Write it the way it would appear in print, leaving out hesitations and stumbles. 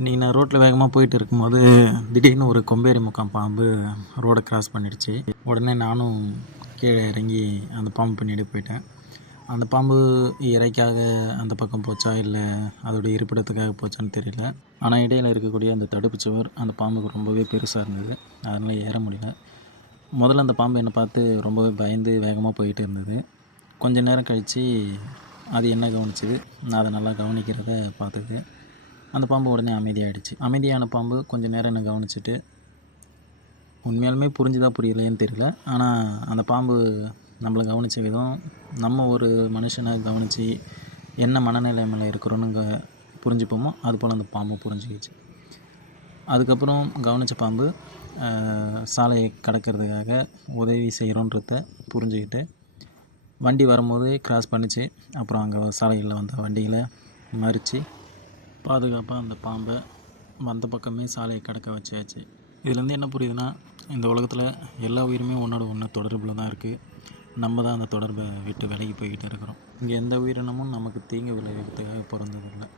இன்றைக்கி நான் ரோட்டில் வேகமாக போயிட்டு இருக்கும்போது திடீர்னு ஒரு கொம்பேரி முக்காம் பாம்பு ரோடை கிராஸ் பண்ணிடுச்சு. உடனே நானும் கீழே இறங்கி அந்த பாம்பு பின்னாடி போயிட்டேன். அந்த பாம்பு இறைக்காக அந்த பக்கம் போச்சா இல்லை அதோடய இருப்பிடத்துக்காக போச்சான்னு தெரியல. ஆனால் இடையில் இருக்கக்கூடிய அந்த தடுப்பு சுவர் அந்த பாம்புக்கு ரொம்பவே பெருசாக இருந்தது. அதனால் ஏற முடியல. முதல்ல அந்த பாம்பு என்னை பார்த்து ரொம்பவே பயந்து வேகமாக போயிட்டு இருந்தது. கொஞ்ச நேரம் கழித்து அது என்ன கவனிச்சுது, நான் அதை நல்லா கவனிக்கிறத பார்த்துது. அந்த பாம்பு உடனே அமைதியாகிடுச்சு. அமைதியான பாம்பு கொஞ்சம் நேரம் என்னை கவனிச்சுட்டு, உண்மையாலுமே புரிஞ்சுதா புரியலையேன்னு தெரியல, ஆனால் அந்த பாம்பு நம்மளை கவனித்த விதம் நம்ம ஒரு மனுஷனை கவனித்து என்ன மனநிலைமையில் இருக்கிறோன்னு புரிஞ்சுப்போமோ அதுபோல் அந்த பாம்பு புரிஞ்சுக்கிச்சு. அதுக்கப்புறம் கவனித்த பாம்பு சாலையை கடக்கிறதுக்காக உதவி செய்கிறோன்றத புரிஞ்சுக்கிட்டு வண்டி வரும்போது கிராஸ் பண்ணிச்சு. அப்புறம் அங்கே சாலைகளில் வந்த வண்டிகளை மறித்து பாதுகாப்பாக அந்த பாம்பை வந்த பக்கமே சாலையை கடக்க வச்சாச்சு. இதுலேருந்து என்ன புரியுதுன்னா, இந்த உலகத்தில் எல்லா உயிருமே ஒன்றோட ஒன்று தொடர்பில் தான் இருக்குது. நம்ம தான் அந்த தொடர்பை விட்டு விலகி போய்கிட்டு இருக்கிறோம். இங்கே எந்த உயிரினமும் நமக்கு தீங்கு விளைவிக்கிறதுக்காக பிறந்ததில்லை.